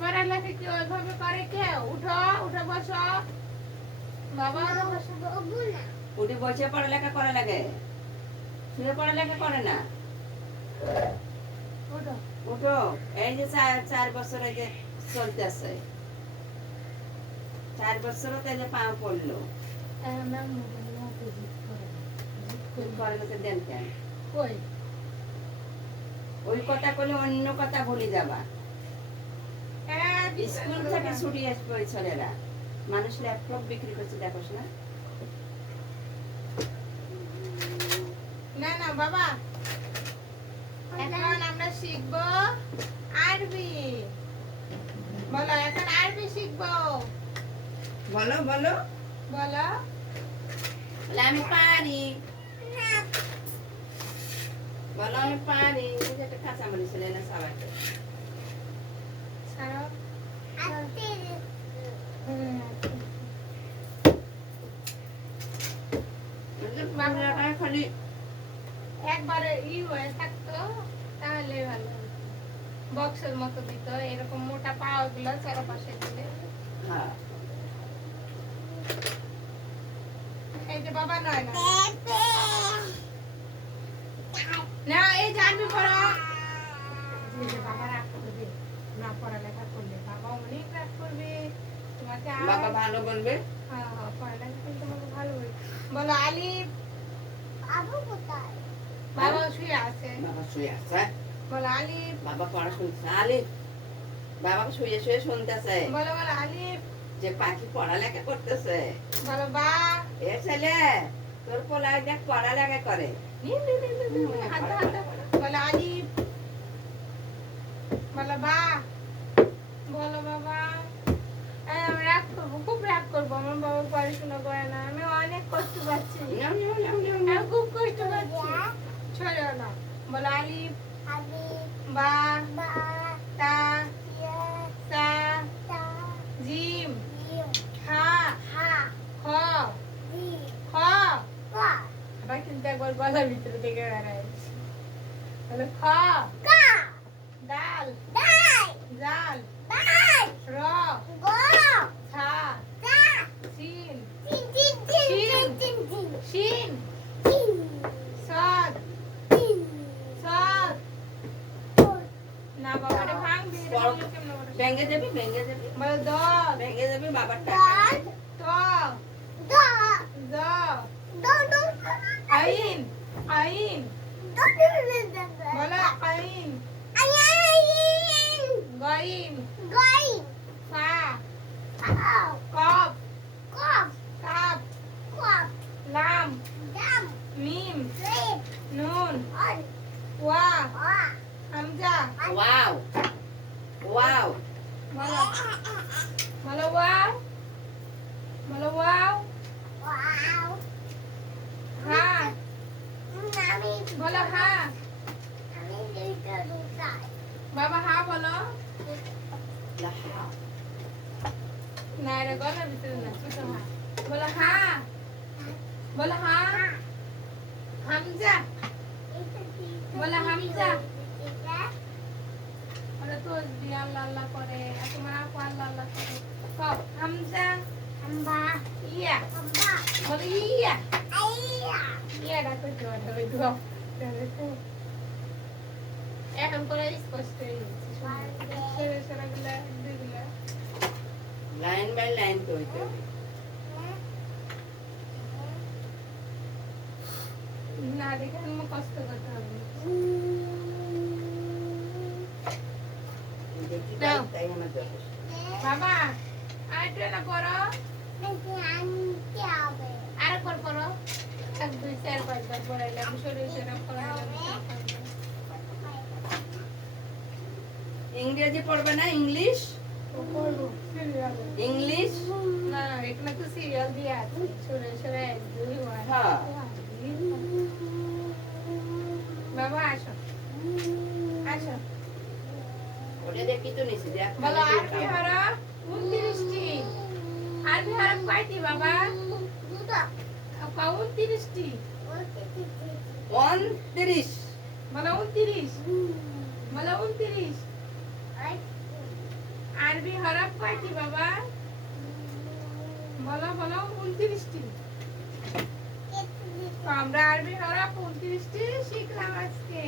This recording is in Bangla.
পড়ালেখা কি ওইভাবে করে কে? উঠো, উঠে বসো বাবা, উঠে বসে পড়ালেখা করা লাগে, শুয়ে পড়ালেখা করে না। উঠো। উঠো, এই যে 4 বছর এই যে চলতেছে, 4 বছরও তাহলে পা পড়লো। দেন কেন? ওই কথা বলে অন্য কথা বলে যাবা। স্কুল থেকে ছুটি আসবে ওই ছেলেরা। মানুষ ল্যাপটপ বিক্রি করছে, দেখোস না? না না বাবা, এখন আমরা শিখবো আরবি। বলো, এখন আরবি শিখবো। বলো বলো বলো। বলে আমি পারি, বলো আমি পারি। একটা কাঁচা মরিচ ছিল না সবাইকে। খালি একবারে হয়ে থাকতো তাহলে ভালো, বক্সের মতো দিত, এরকম মোটা পাওয়া গুলো চারপাশে দিলে। এই যে বাবা নয় না না, এই জানবি পড়া। বাবা রাগ করবে না, পড়ালেখা করলে বাবা অনেক রাগ করবে তোমাকে। বাবা ভালো বলবে। হ্যাঁ হ্যাঁ, পড়ালেখা করলে তোমাকে ভালো বলবে। বলো আলিফ। বাবা শুয়ে আছে। বাবা শুয়ে আছে। বলো আলিফ। বাবা পড়া শুনছে। আলিফ, বাবা শুয়ে শুয়ে শুনতেছে। বলো বলো আলিফ। যে পাখি পড়ালেখা করতেছে। বলো বা। এ ছেলে, তোর পোলায় দেখ পড়ালেখা করে। বলো আলিফ। বলো বা। বলো বাবা। আমি রাগ করবো, খুব রাগ করবো। আমার বাবা পড়াশোনা করে না, আমি অনেক কষ্ট পাচ্ছি, আমি খুব কষ্ট পাচ্ছি। ছড়ো না। বলো আলিফ। বা। তা। সা। জিম। হা। খ। খ। আবার কিন্তু একবার গলার ভিতরে থেকে বেড়ায়। বলো খ। দাল। জাল। র। ছা। সিন। শিন। সদ। সদ। না বাবা, এটা ভাঙবি। ভেঙে যাবি, ভেঙে যাবি। বলো দল। ভেঙে যাবি বাবার টাকা। ত। জ। আইন। আইন। বলো আইন। গইন। ফা। কফ। কাপ। লাম। মিম। নুন। ওয়া। হামজা। ওয়াও, ওয়াও। বলো। বলো ওয়াও। বলো ওয়াও। হ্যাঁ। বলো হ্যাঁ। বাবা হ্যাঁ বলো। লাহা। না, এটা গলার ভিতরে না, ছোট হ্যাঁ। বলো হ্যাঁ। বলো হ্যাঁ। হামজা। বলো হামজা। বলো তসবিহ আল্লাহ আল্লাহ করে, আর তোমার আপু আল্লাহ আল্লাহ করে। কও হামজা। ইয়া। বলো ইয়া। ইয়াটা কইতে হবে, ওই দাও। এখন করে স্পষ্ট হয়ে গেছে। সেরা সেরাগুলা, দুইগুলা। লাইন বাই লাইন কইতে হবে। না দেখে আমার কষ্ট করতে হবে। দেখি দাও। তাই আমার যথেষ্ট। বাবা আর একটু না করো, আর একবার করো। 1 2 4 5 বার পড়াইলাম, শরীর সেরকম পড়াইলাম। ইংরেজি পড়বে না? English, English. না এখানে তো সিরিয়াল দিয়ে আছে, শরীর সেরা 1 2 1। হ্যাঁ। বাবা আসো, আসো। ওটা দেখি তো নিচে দেখ। বলো আরবি হরফ 29টি। আরবি হরফ কয়টি বাবা? 29টি। 29 বলো 29 বলো 29 আরবি হরফ কয়টি বাবা বলো বলো 29টি তো আমরা আরবি হরফ 29টি শিখলাম আজকে